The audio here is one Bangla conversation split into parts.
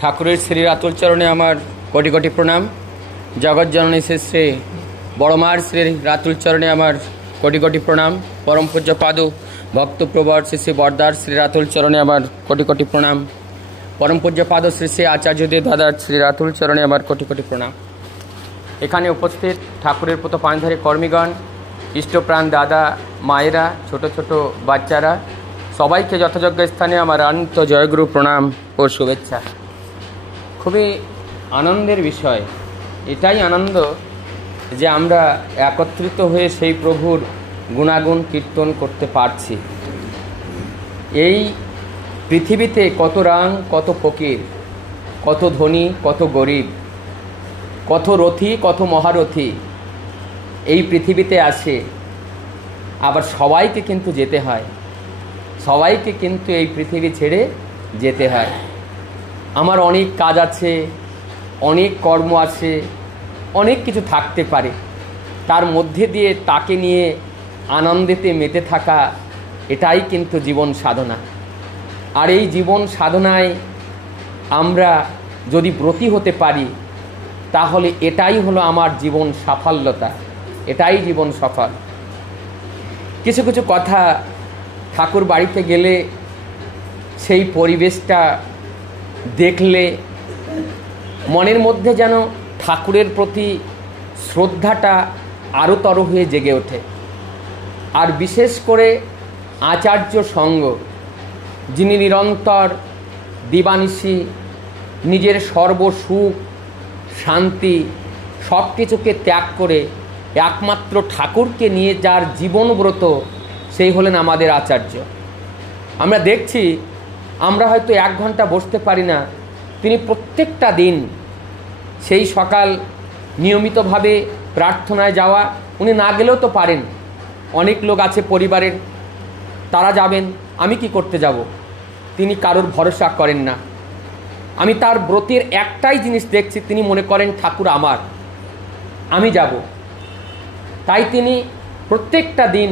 ঠাকুরের শ্রী রাতুল চরণে আমার কোটি কোটি প্রণাম। জগৎজননী শ্রী শ্রী বড়মার শ্রী রাতুল চরণে আমার কোটি কোটি প্রণাম। পরম পূজ্য পাদু ভক্তপ্রবর শ্রী শ্রী বরদার শ্রী রাতুল চরণে আমার কোটি কোটি প্রণাম। পরম পূজ্য পাদ শ্রী শ্রী আচার্যদেব দাদার শ্রী রাতুল চরণে আমার কোটি কোটি প্রণাম। এখানে উপস্থিত ঠাকুরের প্রত পাণধারী কর্মীগণ, ইষ্টপ্রাণ দাদা মায়েরা, ছোট ছোট বাচ্চারা, সবাইকে যথাযোগ্য স্থানে আমার অনন্ত জয়গুরু প্রণাম ও শুভেচ্ছা। খুবই আনন্দের বিষয়, এটাই আনন্দ যে আমরা একত্রিত হয়ে সেই প্রভুর গুণাগুণ কীর্তন করতে পারছি। এই পৃথিবীতে কত রাং, কত ফকির, কত ধনী, কত গরিব, কত রথী, কত মহারথী এই পৃথিবীতে আসে। আবার সবাইকে কিন্তু যেতে হয়, সবাইকে কিন্তু এই পৃথিবী ছেড়ে যেতে হয়। আমার অনেক কাজ আছে, অনেক কর্ম আছে, অনেক কিছু থাকতে পারে, তার মধ্যে দিয়ে তাকে নিয়ে আনন্দেতে মেতে থাকা, এটাই কিন্তু জীবন সাধনা। আর এই জীবন সাধনায় আমরা যদি ব্রতী হতে পারি তাহলে এটাই হলো আমার জীবন সাফল্যতা, এটাই জীবন সফল। কিছু কিছু কথা ঠাকুর বাড়িতে গেলে, সেই পরিবেশটা দেখলে মনের মধ্যে যেন ঠাকুরের প্রতি শ্রদ্ধাটা আরোতর হয়ে জেগে ওঠে। আর বিশেষ করে আচার্য সঙ্গ, যিনি নিরন্তর দিবানিশি নিজের সর্বসুখ শান্তি সব কিছুকে ত্যাগ করে একমাত্র ঠাকুরকে নিয়ে যার জীবনব্রত, সেই হলেন আমাদের আচার্য। আমরা দেখছি, আমরা হয়তো 1 ঘন্টা বসতে পারি না, তিনি প্রত্যেকটা দিন সেই সকাল নিয়মিতভাবে প্রার্থনায় যাওয়া, উনি না গেলেও তো পারেন, অনেক লোক আছে পরিবারের, তারা যাবেন, আমি কি করতে যাব? তিনি কারোর ভরসা করেন না। আমি তার ব্রতের একটাই জিনিস দেখছি, তিনি মনে করেন ঠাকুর আমার, আমি যাব। তাই তিনি প্রত্যেকটা দিন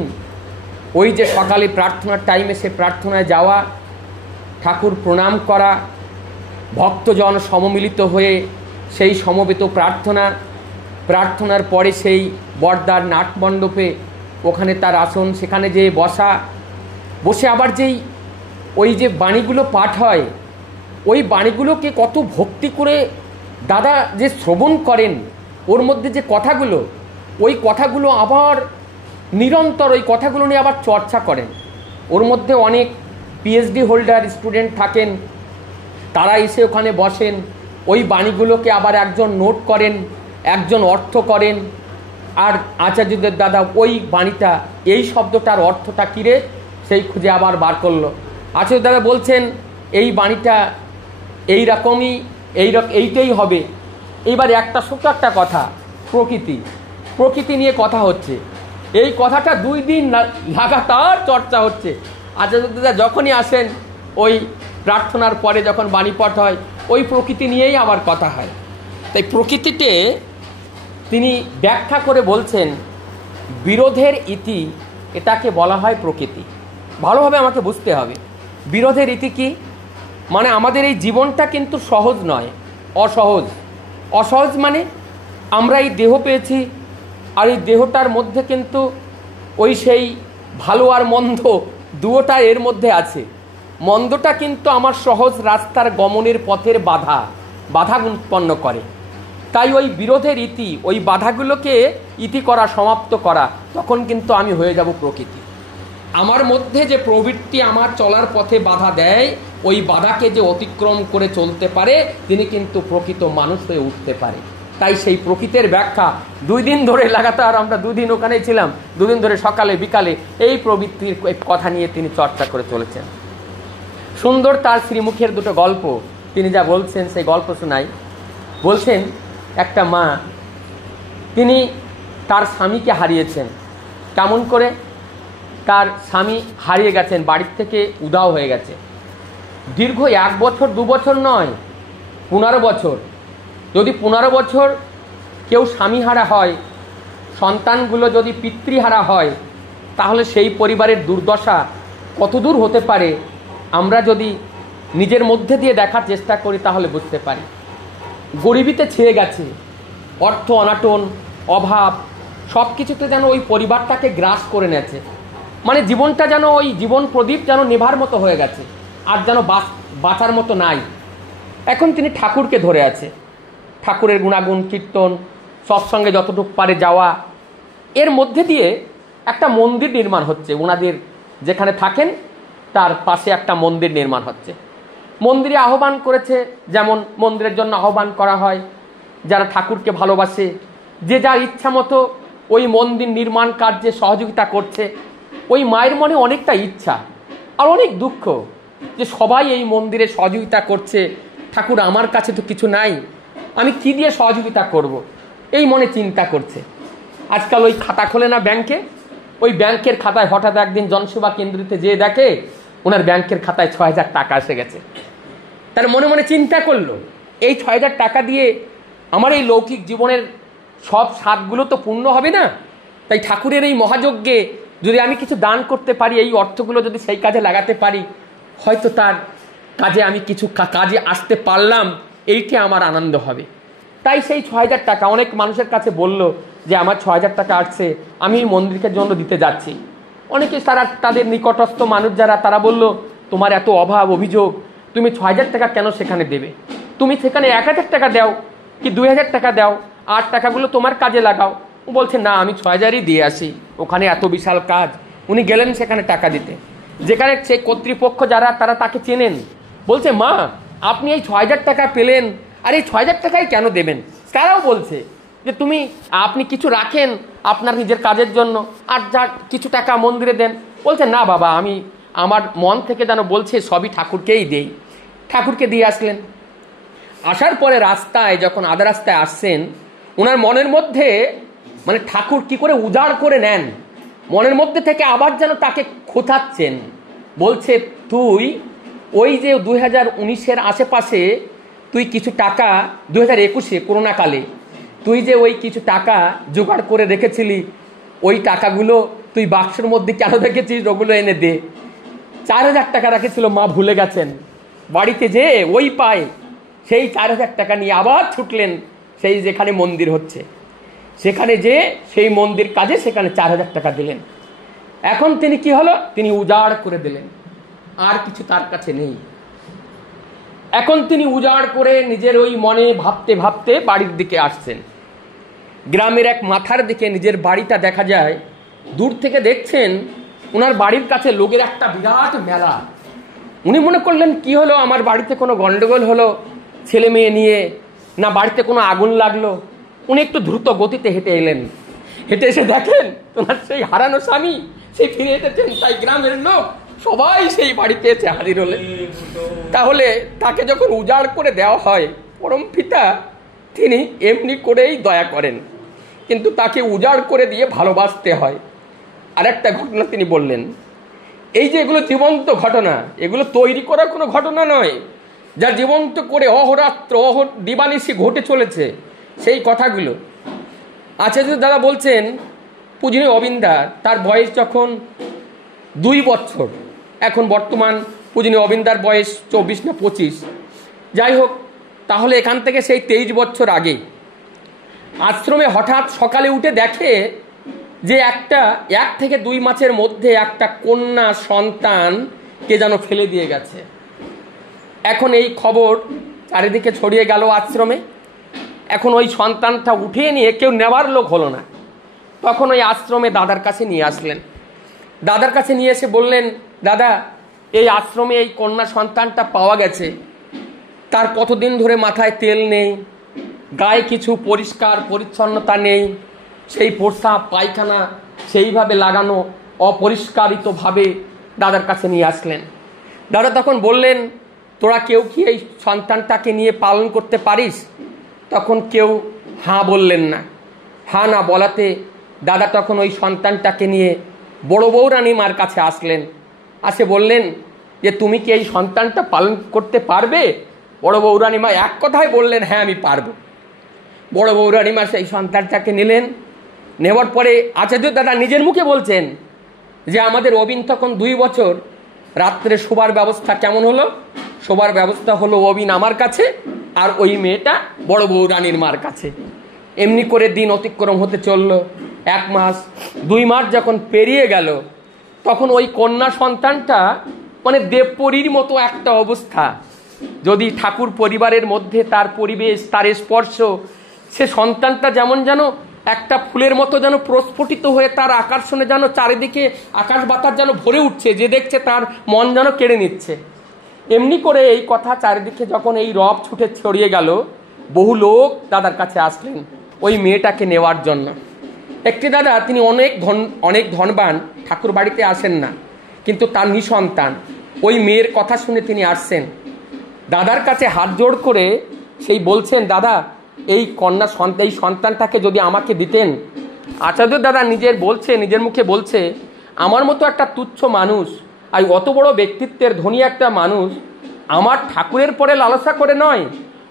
ওই যে সকালে প্রার্থনার টাইমে সে প্রার্থনায় যাওয়া, ঠাকুর প্রণাম করা, ভক্তজন সমমিলিত হয়ে সেই সমবেত প্রার্থনার পরে সেই বরদার নাটমণ্ডপে ওখানে তার আসন, সেখানে যেয়ে বসে আবার যেই ওই যে বাণীগুলো পাঠ হয়, ওই বাণীগুলোকে কত ভক্তি করে দাদা যে শ্রবণ করেন, ওর মধ্যে যে কথাগুলো, ওই কথাগুলো আবার নিরন্তর ওই কথাগুলো নিয়ে আবার চর্চা করেন। ওর মধ্যে অনেক পিএইচডি হোল্ডার স্টুডেন্ট থাকেন, তারা এসে ওখানে বসেন, ওই বাণীগুলোকে আবার একজন নোট করেন, একজন অর্থ করেন। আর আচার্যদের দাদা ওই বাণীটা, এই শব্দটার অর্থটা কী রে, সেই খুঁজে আবার বার করলো। আচার্য দাদা বলছেন এই বাণীটা এইরকমই, এইটাই হবে। এইবার একটা ছোট্ট একটা কথা, প্রকৃতি নিয়ে কথা হচ্ছে, এই কথাটা 2 দিন লাগাতার চর্চা হচ্ছে। আচার্য দাদা যখনই আসেন, ওই প্রার্থনার পরে যখন বাণী পাঠ হয়, ওই প্রকৃতি নিয়েই আবার কথা হয়। তাই প্রকৃতিতে তিনি ব্যাখ্যা করে বলছেন, বিরোধের ইতি, এটাকে বলা হয় প্রকৃতি। ভালোভাবে আমাকে বুঝতে হবে বিরোধের ইতি কি। মানে আমাদের এই জীবনটা কিন্তু সহজ নয়, অসহজ মানে আমরা এই দেহ পেয়েছি, আর এই দেহটার মধ্যে কিন্তু ওই সেই ভালো আর মন্দ দুটোটা এর মধ্যে আছে। মন্দটা কিন্তু আমার সহজ রাস্তার গমনের পথের বাধা উৎপন্ন করে। তাই ওই বিরোধের ইতি, ওই বাধাগুলোকে ইতি করা, সমাপ্ত করা, তখন কিন্তু আমি হয়ে যাব প্রকৃতি। আমার মধ্যে যে প্রবৃত্তি আমার চলার পথে বাধা দেয়, ওই বাধাকে যে অতিক্রম করে চলতে পারে, তিনি কিন্তু প্রকৃত মানুষ হয়ে উঠতে পারে। তাই সেই প্রকৃতির ব্যাখ্যা 2 দিন ধরে লাগাতার, আমরা 2 দিন ওখানেই ছিলাম, 2 দিন ধরে সকালে বিকালে এই প্রবৃত্তির কথা নিয়ে তিনি চর্চা করে চলেছেন। সুন্দর তার শ্রীমুখের 2টো গল্প তিনি যা বলছেন, সেই গল্প শোনাই। বলছেন একটা মা, তিনি তার স্বামীকে হারিয়েছেন। কেমন করে? তার স্বামী হারিয়ে গেছেন, বাড়ির থেকে উধাও হয়ে গেছে। দীর্ঘ 1 বছর 2 বছর নয়, 15 বছর। যদি 15 বছর কেউ স্বামীহারা হয়, সন্তানগুলো যদি পিতৃহারা হয়, তাহলে সেই পরিবারের দুর্দশা কত দূর হতে পারে আমরা যদি নিজের মধ্যে দিয়ে দেখার চেষ্টা করি তাহলে বুঝতে পারি গরিবিতে ছেয়ে গেছে, অর্থ অনাটন, অভাব সব কিছুতে যেন ওই পরিবারটাকে গ্রাস করে নেছে। মানে জীবনটা যেন ওই জীবন প্রদীপ যেন নেভার মতো হয়ে গেছে, আর যেন বাঁচার মতো নাই। এখন তিনি ঠাকুরকে ধরে আছে, ঠাকুরের গুণাগুণ কীর্তন, সৎসঙ্গে যতটুকু পারে যাওয়া, এর মধ্যে দিয়ে একটা মন্দির নির্মাণ হচ্ছে। ওনাদের যেখানে থাকেন তার পাশে একটা মন্দির নির্মাণ হচ্ছে। মন্দিরে আহ্বান করেছে, যেমন মন্দিরের জন্য আহ্বান করা হয় যারা ঠাকুরকে ভালোবাসে, যে যার ইচ্ছা মতো ওই মন্দির নির্মাণ কার্যে সহযোগিতা করছে। ওই মায়ের মনে অনেকটা ইচ্ছা আর অনেক দুঃখ যে সবাই এই মন্দিরে সহযোগিতা করছে, ঠাকুর আমার কাছে তো কিছু নাই, আমি কি দিয়ে সহযোগিতা করব, এই মনে চিন্তা করছে। আজকাল ওই খাতা খোলে না ব্যাংকে, ওই ব্যাংকের খাতায় হঠাৎ একদিন জনসেবা কেন্দ্রতে যেয়ে দেখে ওনার ব্যাংকের খাতায় ৬,০০০ টাকা এসে গেছে। তার মনে মনে চিন্তা করলো, এই ৬,০০০ টাকা দিয়ে আমার এই লৌকিক জীবনের সব স্বাদগুলো তো পূর্ণ হবে না, তাই ঠাকুরের এই মহাযজ্ঞে যদি আমি কিছু দান করতে পারি, এই অর্থগুলো যদি সেই কাজে লাগাতে পারি, হয়তো তার কাজে আমি কিছু কাজে আসতে পারলাম, এইটি আমার আনন্দ হবে। তাই সেই ৬,০০০ টাকা অনেক মানুষের কাছে বলল যে আমার ৬,০০০ টাকা আসছে, আমি মন্দিরের জন্য দিতে যাচ্ছি। অনেকে তাদের নিকটস্থ মানুষ যারা, তারা বলল তোমার এত অভাব অভিযোগ, তুমি ৬,০০০ টাকা কেন সেখানে দেবে, তুমি সেখানে ১,০০০ টাকা দাও কি ২,০০০ টাকা দাও, আর টাকাগুলো তোমার কাজে লাগাও। ও বলছে না, আমি ৬,০০০ই দিয়ে আসি, ওখানে এত বিশাল কাজ। উনি গেলেন সেখানে টাকা দিতে, যেখানে সেই কর্তৃপক্ষ যারা তারা তাকে চেনেন। বলছে মা, আপনি এই ৬,০০০ টাকা পেলেন, আর এই ৬,০০০ টাকাই কেন দেবেন? তারাও বলছে যে আপনি কিছু রাখেন আপনার নিজের কাজের জন্য, আর যা কিছু টাকা মন্দিরে দেন। বলছে না বাবা, আমি আমার মন থেকে যেন বলছে সবই ঠাকুরকেই দেই। ঠাকুরকে দিয়ে আসলেন। আসার পরে রাস্তায় যখন আধা রাস্তায় আসছেন, ওনার মনের মধ্যে মানে ঠাকুর কি করে উজাড় করে নেন, মনের মধ্যে থেকে আবার যেন তাকে খোঁচাচ্ছেন। বলছে তুই ওই যে 2019-এর আশেপাশে তুই কিছু টাকা, 2021-এ করোনাকালে তুই যে ওই কিছু টাকা জোগাড় করে রেখেছিলি, ওই টাকাগুলো তুই বাক্সের মধ্যে কেন রেখেছিস, ওগুলো এনে দে। 4,000 টাকা রেখেছিল, মা ভুলে গেছেন। বাড়িতে যে ওই পায় সেই 4,000 টাকা নিয়ে আবার ছুটলেন সেই যেখানে মন্দির হচ্ছে, সেখানে যে সেই মন্দির কাজে সেখানে 4,000 টাকা দিলেন। এখন তিনি কি হলো, তিনি উজাড় করে দিলেন, আর কিছু তার কাছে নেই। এখন তিনি উজাড় করে নিজের ওই মনে ভাবতে ভাবতে বাড়ির দিকে আসছেন। গ্রামের এক মাথার দিকে নিজের বাড়িটা দেখা যায়। দূর থেকে দেখছেন ওনার বাড়ির কাছে লোকের একটা বিরাট মেলা। উনি মনে করলেন কি হলো, আমার বাড়িতে কোনো গন্ডগোল হলো ছেলে মেয়ে নিয়ে, না বাড়িতে কোনো আগুন লাগলো। উনি একটু দ্রুত গতিতে হেঁটে এলেন। হেঁটে এসে দেখেন ওনার সেই হারানো স্বামী সেই ফিরে এসেছেন। তাই গ্রামের লোক সবাই সেই বাড়িতে এসে হাজির হলেন। তাহলে তাকে যখন উজাড় করে দেওয়া হয়, পরম পিতা তিনি এমনি করেই দয়া করেন, কিন্তু তাকে উজাড় করে দিয়ে ভালোবাসতে হয়। আরেকটা ঘটনা তিনি বললেন, এই যে এগুলো জীবন্ত ঘটনা, এগুলো তৈরি করা কোনো ঘটনা নয়, যা জীবন্ত করে অহরাত্র দিবানিশি ঘটে চলেছে সেই কথাগুলো। আচার্য দাদা বলছেন পূজনীয় অবিন্দার তার বয়স যখন 2 বছর, এখন বর্তমান পূজনীয় অবিন্দার বয়স 24 না 25, যাই হোক, তাহলে এখান থেকে সেই 23 বছর আগে আশ্রমে হঠাৎ সকালে উঠে দেখে যে 1 থেকে 2 মাসের মধ্যে একটা কন্যা সন্তান কে যেন ফেলে দিয়ে গেছে। এখন এই খবর চারিদিকে ছড়িয়ে গেল আশ্রমে। এখন ওই সন্তানটা উঠিয়ে নিয়ে কেউ নেওয়ার লোক হলো না। তখন ওই আশ্রমে দাদার কাছে নিয়ে আসলেন। দাদার কাছে নিয়ে এসে বললেন, দাদা, এই আশ্রমে এই কন্যা সন্তানটা পাওয়া গেছে। তার কতদিন ধরে মাথায় তেল নেই, গায়ে কিছু পরিষ্কার পরিচ্ছন্নতা নেই, সেই প্রস্রাব পায়খানা সেইভাবে লাগানো অপরিষ্কারিতভাবে দাদার কাছে নিয়ে আসলেন। দাদা তখন বললেন, তোরা কেউ কি এই সন্তানটাকে নিয়ে পালন করতে পারিস? তখন কেউ হাঁ বললেন না। হাঁ না বলাতে দাদা তখন ওই সন্তানটাকে নিয়ে বড় বৌরানীমার কাছে আসলেন। আসে বললেন যে তুমি কি এই সন্তানটা পালন করতে পারবে? বড় বৌরানীমা এক কথায় বললেন, হ্যাঁ আমি পারবো। বড় বৌরানীমা সেই সন্তানটাকে নিলেন। নেওয়ার পরে আচার্য দাদা নিজের মুখে বলছেন যে আমাদের অবিন তখন 2 বছর, রাত্রে শোবার ব্যবস্থা কেমন হলো? শোবার ব্যবস্থা হলো অবিন আমার কাছে, আর ওই মেয়েটা বড় বউ রানীর মার কাছে। এমনি করে দিন অতিক্রম হতে চলল। 1 মাস 2 মাস যখন পেরিয়ে গেল, তখন ওই কন্যা সন্তানটা মানে দেবপরীর মতো একটা অবস্থা। যদি ঠাকুর পরিবারের মধ্যে তার পরিবেশ, তার স্পর্শ, সে সন্তানটা যেমন যেন একটা ফুলের মতো যেন প্রস্ফুটিত হয়ে তার আকর্ষণে যেন চারিদিকে আকাশ বাতাস যেন ভরে উঠছে, যে দেখছে তার মন যেন কেড়ে নিচ্ছে। এমনি করে এই কথা চারিদিকে যখন এই রব ছুটে ছড়িয়ে গেল, বহু লোক দাদার কাছে আসলেন ওই মেয়েটাকে নেওয়ার জন্য। একটি দাদা, তিনি অনেক ধনবান, ঠাকুর বাড়িতে আসেন না, কিন্তু তার নিঃসন্তান। ওই মেয়ের কথা শুনে তিনি আসছেন দাদার কাছে, হাত জোড় করে সেই বলছেন, দাদা এই এই সন্তানটাকে যদি আমাকে দিতেন। আচার্য দাদা নিজের মুখে বলছে, আমার মতো একটা তুচ্ছ মানুষ, আর অত বড় ব্যক্তিত্বের ধনী একটা মানুষ আমার ঠাকুরের পরে লালসা করে নয়,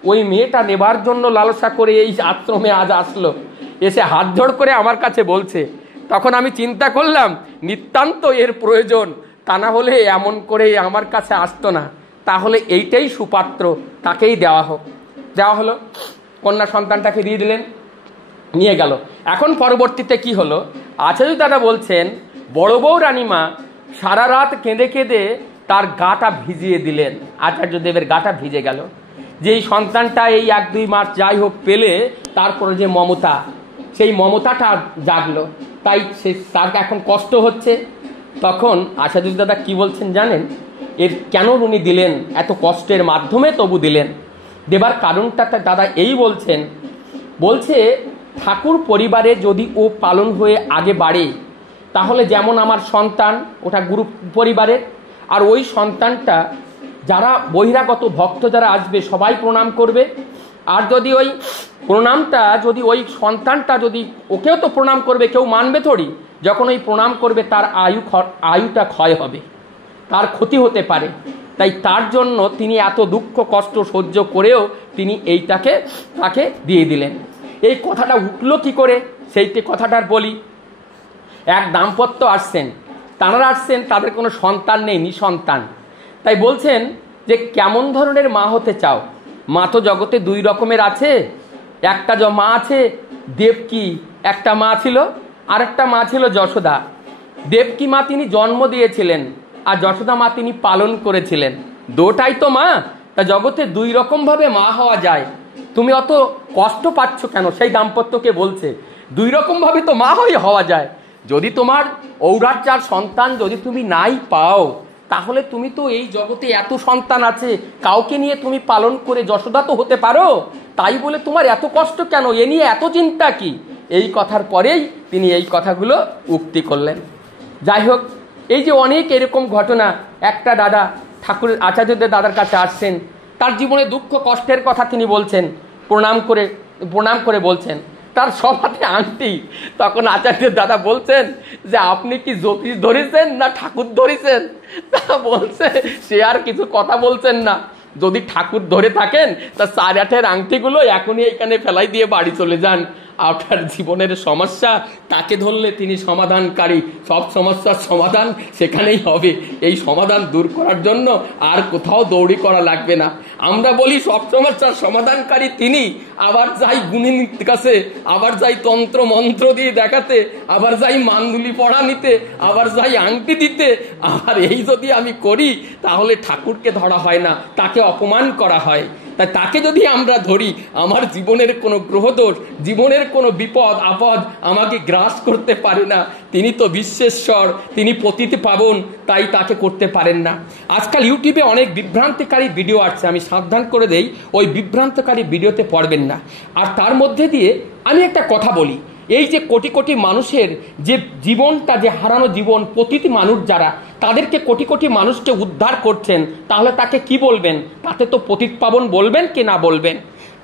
ওই মেয়েটা নেবার জন্য লালসা করে এই আশ্রমে আজ আসলো, এসে হাত জোড় করে আমার কাছে বলছে। তখন আমি চিন্তা করলাম, নিতান্ত এর প্রয়োজন, তা না হলে এমন করে আমার কাছে আসতো না। তাহলে এইটাই সুপাত্র, তাকেই দেওয়া হলো। কন্যা সন্তানটাকে দিয়ে দিলেন, নিয়ে গেল। এখন পরবর্তীতে কি হলো, আচার্য দাদা বলছেন, বড় বউ রানীমা সারা রাত কেঁদে কেঁদে তার গাটা ভিজিয়ে দিলেন। আচার্যদেবের গাটা ভিজে গেল। যেই সন্তানটা এই 1-2 মাস যাই হোক পেলে, তারপরে যে মমতা, সেই মমতাটা জাগলো, তাই তার এখন কষ্ট হচ্ছে। তখন আচার্য দাদা কি বলছেন জানেন? এর কেন উনি দিলেন, এত কষ্টের মাধ্যমে তবু দিলেন। দেবার কারণটা দাদা এই বলছে ঠাকুর পরিবারে যদি ও পালন হয়ে আগে বাড়ে, তাহলে যেমন আমার সন্তান ওটা গুরু পরিবারের, আর ওই সন্তানটা যারা বহিরাগত ভক্ত যারা আসবে সবাই প্রণাম করবে। আর যদি ওই প্রণামটা যদি ওই সন্তানটা যদি ওকেও তো প্রণাম করবে, কেউ মানবে থোড়ি, যখন ওই প্রণাম করবে তার আয়ুটা ক্ষয় হবে, তার ক্ষতি হতে পারে। তাই তার জন্য তিনি এত দুঃখ কষ্ট সহ্য করেও তিনি তাকে দিয়ে দিলেন। এই কথাটা উঠলো কি করে, সেইটি কথাটার বলি। এক দাম্পত্য আসছেন, তাঁরা আসছেন, তাদের কোনো সন্তান নেই, নিঃসন্তান। তাই বলছেন যে কেমন ধরনের মা হতে চাও? মা তো জগতে 2 রকমের আছে। একটা মা আছে দেবকী, একটা মা ছিল, আর একটা মা ছিল যশোদা। দেবকী মা তিনি জন্ম দিয়েছিলেন, আর যশোদা মা তিনি পালন করেছিলেন। দুটাই তো মা। তা জগতে 2 রকমভাবে মা হওয়া যায়, তুমি অত কষ্ট পাচ্ছ কেন? সেই দাম্পত্যকে বলছে 2 রকমভাবে তো মা হওয়া যায়। যদি তোমার ঔরাজ্যার সন্তান যদি তুমি নাই পাও, তাহলে তুমি তো এই জগতে এত সন্তান আছে, কাউকে নিয়ে তুমি পালন করে যশোদা তো হতে পারো। তাই বলে তোমার এত কষ্ট কেন, এ নিয়ে এত চিন্তা কি? এই কথার পরেই তিনি এই কথাগুলো উক্তি করলেন। যাই হোক, এই যে অনেক এরকম ঘটনা। একটা দাদা ঠাকুরের আচার্যদের দাদার কাছে আসছেন, তার জীবনে দুঃখ কষ্টের কথা তিনি বলছেন, প্রণাম করে বলছেন, তার সব হাতে আংটি। তখন আচার্যের দাদা বলছেন যে আপনি কি জ্যোতিষ ধরেছেন না ঠাকুর ধরেছেন? তা বলছে সে আর কিছু কথা বলছেন না, যদি ঠাকুর ধরে থাকেন তা 4.8 আংটিগুলো এখনই এখানে ফেলাই দিয়ে বাড়ি চলে যান। আপনার জীবনের সমস্যা তাকে ধরলে তিনি সমাধানকারী, সব সমস্যার সমাধান সেখানেই হবে। এই সমাধান দূর করার জন্য আর কোথাও দৌড়ি করা লাগবে না। আমরা বলি সব সমস্যার সমাধানকারী তিনি, আবার যাই গুণীর কাছে, আবার যাই তন্ত্র মন্ত্র দিয়ে দেখাতে, আবার যাই মাঙ্গুলি পড়া নিতে, আবার যাই আংটি দিতে। আবার এই যদি আমি করি তাহলে ঠাকুরকে ধরা হয় না, তাকে অপমান করা হয়। তাই তাকে যদি আমরা ধরি, আমার জীবনের কোনো গ্রহদোষ, জীবনের কোনো বিপদ আপদ আমাকে গ্রাস করতে পারে না। তিনি তো বিশ্বেশ্বর, তিনি পতিত পাবন, তাই তাকে করতে পারেন না। আজকাল ইউটিউবে অনেক বিভ্রান্তিকারী ভিডিও আসছে, আমি সাবধান করে দেই, ওই বিভ্রান্তকারী ভিডিওতে পড়বেন না। আর তার মধ্যে দিয়ে আমি একটা কথা বলি, এই যে কোটি কোটি মানুষের যে জীবনটা, যে হারানো জীবন, প্রতিটি মানুষ যারা, তাদেরকে কোটি কোটি মানুষকে উদ্ধার করছেন, তাহলে তাকে কি বলবেন? তাতে তো পতিত পাবন বলবেন কি না বলবেন?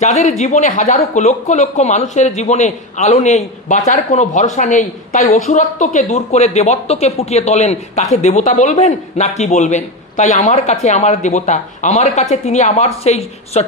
যাদের জীবনে হাজারো লক্ষ লক্ষ মানুষের জীবনে আলো নেই, বাঁচার কোনো ভরসা নেই, তাই অসুরত্বকে দূর করে দেবত্বকে ফুটিয়ে তোলেন, তাকে দেবতা বলবেন না কি বলবেন? তাই আমার কাছে আমার দেবতা, আমার কাছে তিনি আমার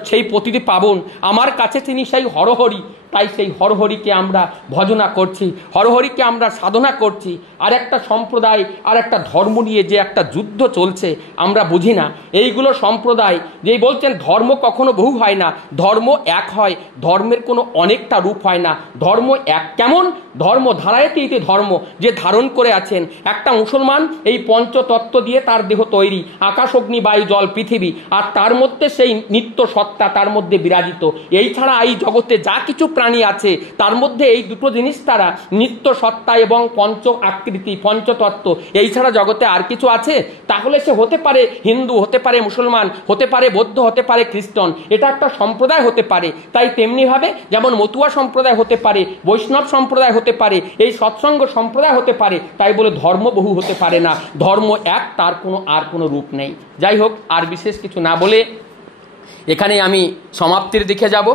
সেই পতিত পাবন, আমার কাছে তিনি সেই হরহরি, তাই সেই হরহরিকে আমরা ভজনা করছি, হরহরিকে আমরা সাধনা করছি। আর একটা সম্প্রদায় আর একটা ধর্ম নিয়ে যে একটা যুদ্ধ চলছে আমরা বুঝি না। এইগুলো সম্প্রদায় যেই বলছেন ধর্ম কখনো বহু হয় না, ধর্ম এক হয়, ধর্মের কোনো অনেকটা রূপ হয় না, ধর্ম এক। কেমন ধর্ম? ধারায়তে ধর্ম যে ধারণ করে আছেন একটা মুসলমান এই পঞ্চতত্ত্ব দিয়ে তার দেহ তৈরি, আকাশ অগ্নি বায়ু জল পৃথিবী, আর তার মধ্যে সেই নিত্য সত্তা তার মধ্যে বিরাজিত। এই ছাড়া এই জগতে যা কিছু প্রাণী আছে তার মধ্যে এই দুটো জিনিস তারা, নিত্য সত্তা এবং পঞ্চ আকৃতি পঞ্চতত্ত্ব, এই ছাড়া জগতে আর কিছু আছে? তাহলে সে হতে পারে হিন্দু, হতে পারে মুসলমান, হতে পারে বৌদ্ধ, হতে পারে খ্রিস্টান, এটা একটা সম্প্রদায় হতে পারে। তাই তেমনিভাবে যেমন মতুয়া সম্প্রদায় হতে পারে, বৈষ্ণব সম্প্রদায় হতে পারে, এই সৎসঙ্গ সম্প্রদায় হতে পারে, তাই বলে ধর্ম বহু হতে পারে না। ধর্ম এক, তার আর কোনো রূপ নেই। যাই হোক, আর বিশেষ কিছু না বলে এখানে আমি সমাপ্তির দিকে যাব।